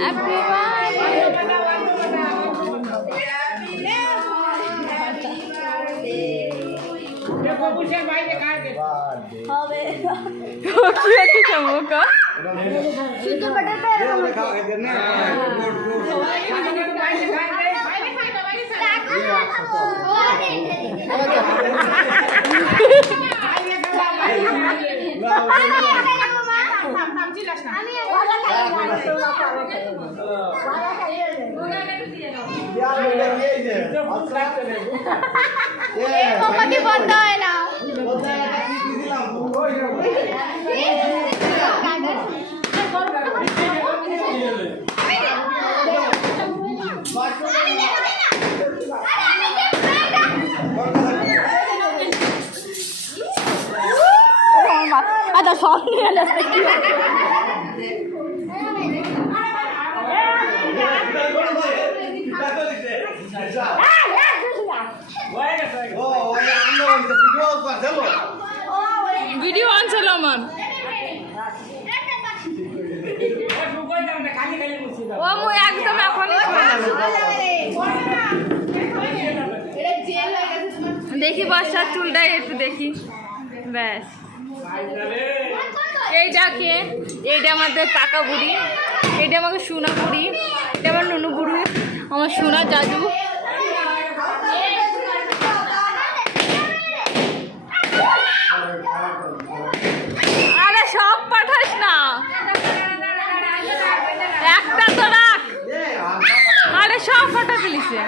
Happy চমকা বন্ধ হয় না আচ্ছা সব নিয়ে ভিডিও আনছিল আমার ও মু একদম এখনই দেখি বর্ষার চুলটা একটু দেখি ব্যাস এইটাকে এইটা আমাদের পাকা বুড়ি, এইটা আমাকে সোনা বুড়ি, এটা আমার নুনু বুড়ি, আমার সোনা জাদু। আরে সব পাঠাস না, একটা তো রাখ। আরে সব পাঠা ফেলিছে।